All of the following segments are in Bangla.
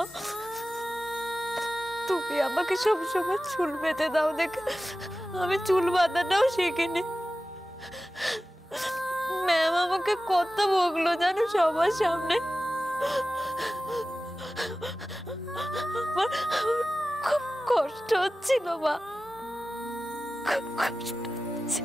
মা, তুমি আমাকে সবসময় চুল বেঁধে দাও দেখে আমি চুল বাঁধাটাও শিখিনি। ম্যাম আমাকে কত বকলো জানো সবার সামনে। আমার খুব কষ্ট হচ্ছিল মা, খুব কষ্ট হচ্ছে।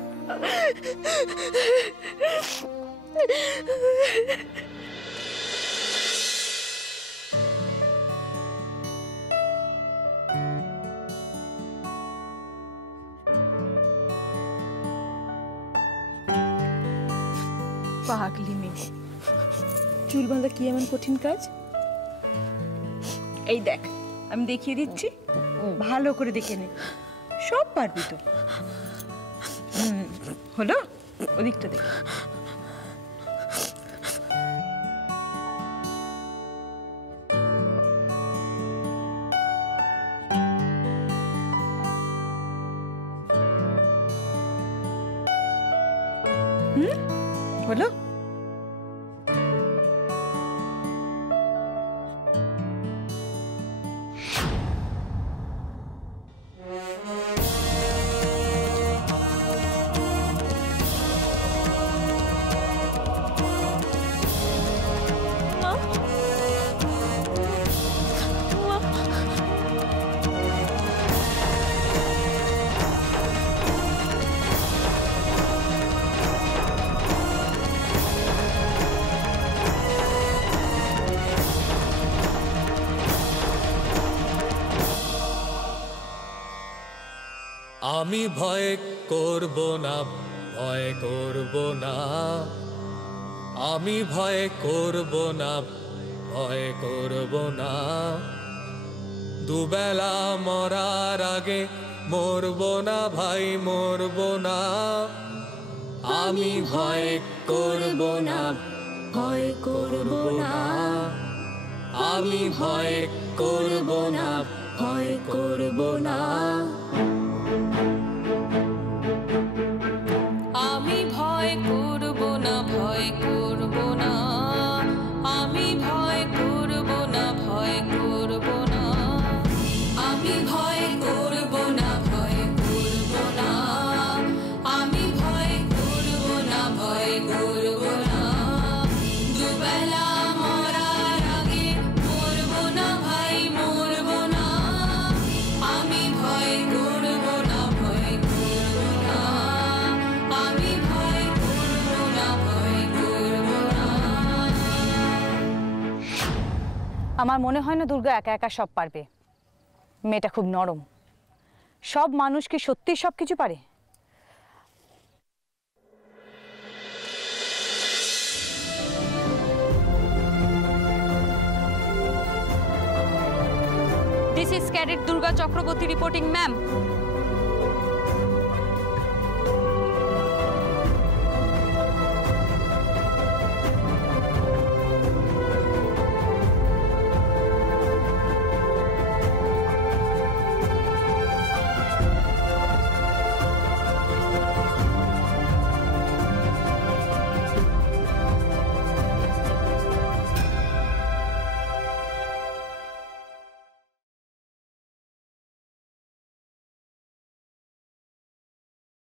পাগলি মেয়ে, চুল বাঁধা কি এমন কঠিন কাজ? এই দেখ, আমি দেখিয়ে দিচ্ছি, ভালো করে দেখে নে, সব পারবি তো। হলো, ওদিকটা দেখ। হলো? আমি ভয় করব না, ভয় করব না, আমি ভয় করব না, ভয় করব না, দুবেলা মরার আগে মরব না ভাই, মরব না। আমি ভয় করব না, ভয় করব না, আমি ভয় করব না, ভয় করব না। আমি ভয় করব না, ভয় করব না, আমি ভয় করব না, ভয় করব না, আমি ভয় করব না, ভয় করব না, আমি ভয় করব না, ভয় করব না, দুবেলা মরার আগে মরব না ভাই, মরব না। আমি ভয় করব না, ভয় করব না, আমি ভয় করব না, ভয় করব না। আমার মনে হয় না দুর্গা একা একা সব পারবে। মেয়েটা খুব নরম। সব মানুষ কি সত্যি সব কিছু পারে? This is Cadet Durga Chakraborty reporting, ma'am.